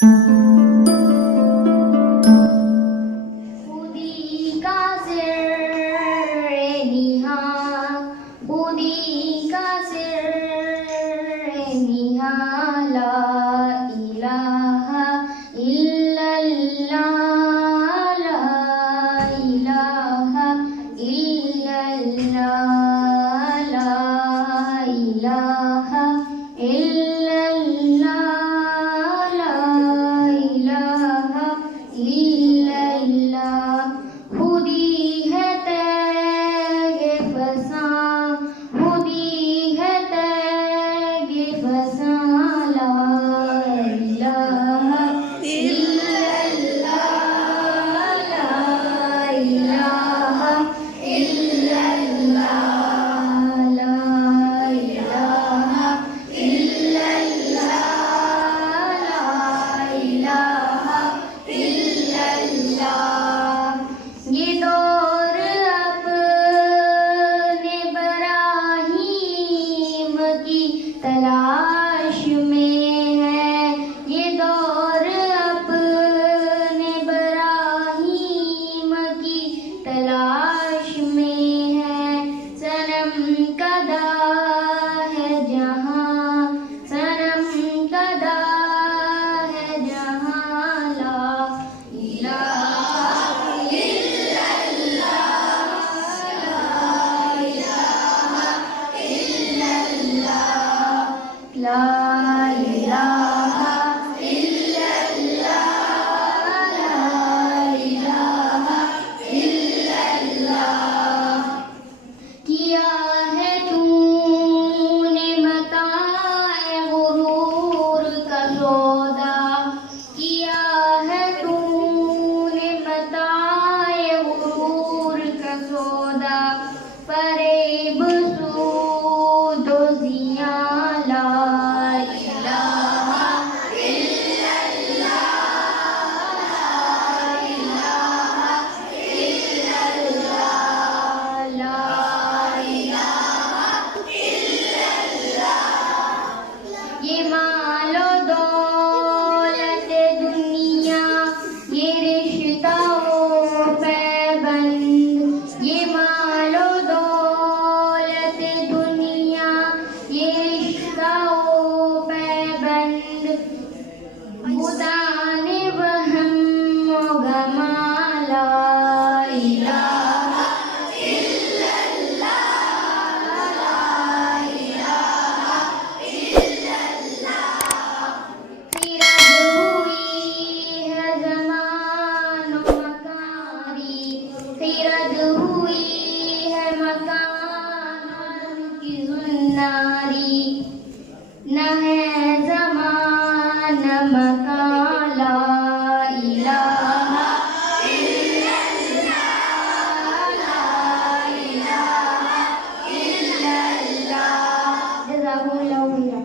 खुदी का सिर निहा खुदी का सिर निहा ला इलाहा इल्लल्लाह ला इलाहा इल्लल्लाह ला इलाहा इल्लल्लाह ला इलाहा इल्लल्लाह खुदी है तैगे फसां खुदी है तैगे फसां ला इलाहा इल्लल्लाह ला इलाहा इल्लल्लाह ला इलाहा इल्लल्लाह ला इलाहा इल्लल्लाह। ये दौर अपने बराहीम की तलाश में है। ये दौर अपने बराहीम की तलाश में है। सनम कदा है जहां सनम कदा है जहां ला इलाहा इल्लल्लाह ला इलाहा इल्लल्लाह ला इलाहा इल्लल्लाह ला इलाहा इल्लल्लाह। किया है तूने मताए गुरूर का सौदा किया है तूने मताए गुरूर का सौदा फरेब सूद व ज़ियां ला इलाहा इल्लल्लाह ला इलाहा इल्लल्लाह ला इलाहा इल्लल्लाह। ये मालो दौलत दुनिया ये रिश्ता ओ पैबंद ये मालो दौलत दुनिया ये रिश्ता ओ पैबंद खुदा ने वहम व गमा ला इलाहा इल्लल्लाह ला इलाहा इल्लल्लाह। फिरद हुई है ज़मान व मकारी फिरद हुई है मकान की ज़ुन्नारी न है ज़मान न मकान ला इलाहा इल्लल्लाह ला इलाहा इल्लल्लाह। जज़ाकुमुल्लाहु खैरन।